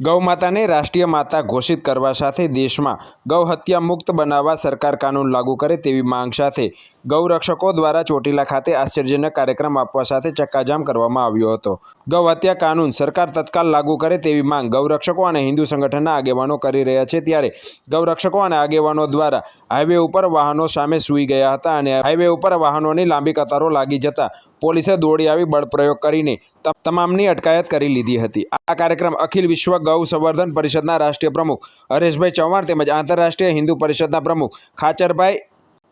ગૌ માતાને રાષ્ટ્રીય માતા ઘોષિત કરવા સાથે દેશમાં ગૌ હત્યા મુક્ત બનાવવા સરકાર કાનૂન લાગુ કરે તેવી માંગ સાથે ગૌરક્ષકો દ્વારા ચોટીલા ખાતે આશ્ચર્યજનક કાર્યક્રમ આપવા સાથે ચક્કાજામ કરવામાં આવ્યો હતો. ગૌ હત્યા કાનૂન સરકાર તત્કાલ લાગુ કરે તેવી માંગ ગૌરક્ષકો અને હિન્દુ સંગઠનના આગેવાનો કરી રહ્યા છે ત્યારે ગૌરક્ષકો અને આગેવાનો દ્વારા હાઈવે ઉપર વાહનો સામે સૂઈ ગયા હતા અને હાઈવે ઉપર વાહનોની લાંબી કતારો લાગી જતા પોલીસે દોડી આવી બળપ્રયોગ કરીને તમામની અટકાયત કરી લીધી હતી. આ કાર્યક્રમ અખિલ વિશ્વ ગૌ સંવર્ધન પરિષદના રાષ્ટ્રીય પ્રમુખ હરેશભાઈ ચૌહાણ તેમજ આંતરરાષ્ટ્રીય હિન્દુ પરિષદના પ્રમુખ ખાચરભાઈ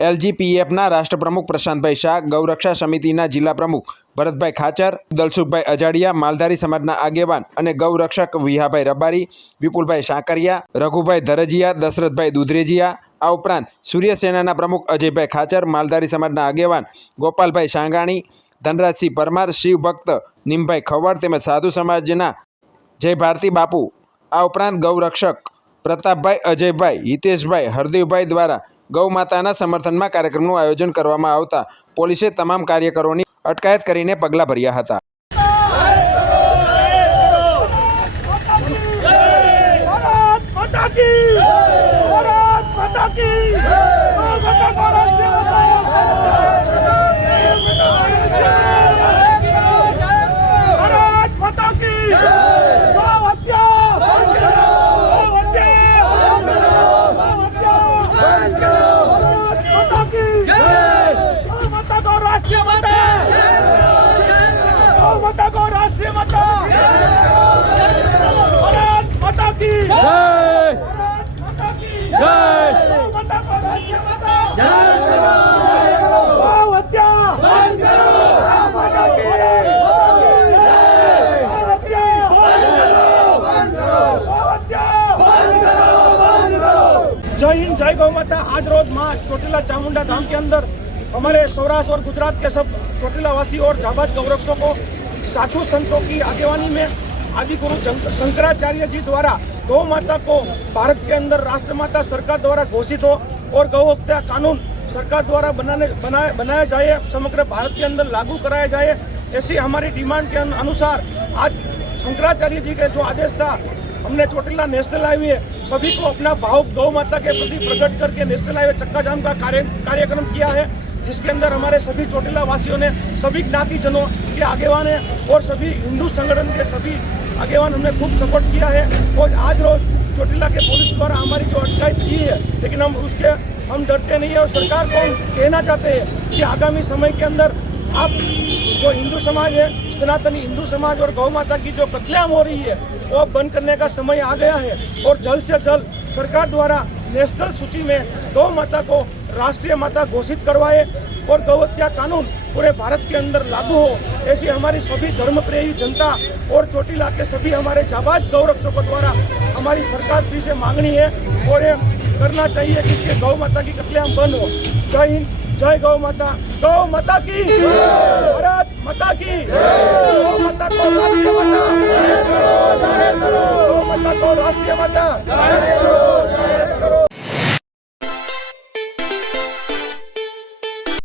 એલજીપીએફના રાષ્ટ્રપ્રમુખ પ્રશાંતભાઈ શાહ ગૌરક્ષા સમિતિના જિલ્લા પ્રમુખ ભરતભાઈ ખાચર, દલસુખભાઈ અજાડિયા, માલધારી સમાજના આગેવાન અને ગૌરક્ષક વિહાભાઈ રબારી, વિપુલભાઈ સાંકરિયા રઘુભાઈ ધરજીયા, દશરથભાઈ દુધરેજીયા, આ ઉપરાંત સૂર્યસેનાના પ્રમુખ અજયભાઈ ખાચર, માલધારી સમાજના આગેવાન ગોપાલભાઈ સાંગાણી ધનરાજસિંહ પરમાર શિવભક્ત નિમભાઈ ખવડ તેમજ સાધુ સમાજના જય ભારતી બાપુ. આ ઉપરાંત ગૌરક્ષક પ્રતાપભાઈ, અજયભાઈ, હિતેશભાઈ, હરદેવભાઈ દ્વારા ગૌમાતાના સમર્થનમાં કાર્યક્રમનું આયોજન કરવામાં આવતા પોલીસે તમામ કાર્યકરોની અટકાયત કરીને પગલાં ભર્યા હતા. ભારત માતા કી जय हिंद, जय गौ माता। आज रोज माँ चोटिला चामुंडा धाम के अंदर हमारे सौराष्ट्र और गुजरात के सब चोटिला वासी और जाबाज गौरक्षों को साधु संतों की आगेवानी में आदि गुरु शंकराचार्य जी द्वारा गौ माता को भारत के अंदर राष्ट्र माता सरकार द्वारा घोषित हो और गौ हत्या कानून सरकार द्वारा बनाने बनाया बनाया जाए, समग्र भारत के अंदर लागू कराया जाए, ऐसी हमारी डिमांड के अनुसार आज शंकराचार्य जी के जो आदेश था, हमने चोटिला नेशनल हाईवे सभी को अपना भाव गौ माता के प्रति प्रकट करके नेशनल हाईवे चक्का जाम का कार्य कार्यक्रम किया है। जिसके अंदर हमारे सभी चोटिला वासियों ने, सभी ज्ञाति जनों के आगेवान है और सभी हिंदू संगठन के सभी आगेवान हमने खूब सपोर्ट किया है। और आज रोज चोटिला के पुलिस द्वारा हमारी जो अटकायत की है, लेकिन हम उसके, हम डरते नहीं है और सरकार को हम कहना चाहते हैं कि आगामी समय के अंदर आप जो हिंदू समाज है, सनातनी हिंदू समाज और गौ माता की जो कत्लेआम हो रही है, वो बंद करने का समय आ गया है। और जल्द से जल्द सरकार द्वारा नेशनल सूची में गौ माता को राष्ट्रीय माता घोषित करवाए और गौहत्या कानून पूरे भारत के अंदर लागू हो, ऐसी हमारी सभी धर्मप्रेयी जनता और चोटीला के सभी हमारे जाबाज गौरक्षकों द्वारा हमारी सरकार श्री से मांगनी है और ये करना चाहिए कि इसके गौ माता की कत्लेआम बंद हो। जय हिंद, जय गौ माता गौ माता की भारत माता की राष्ट्रीय माता को राष्ट्रीय माता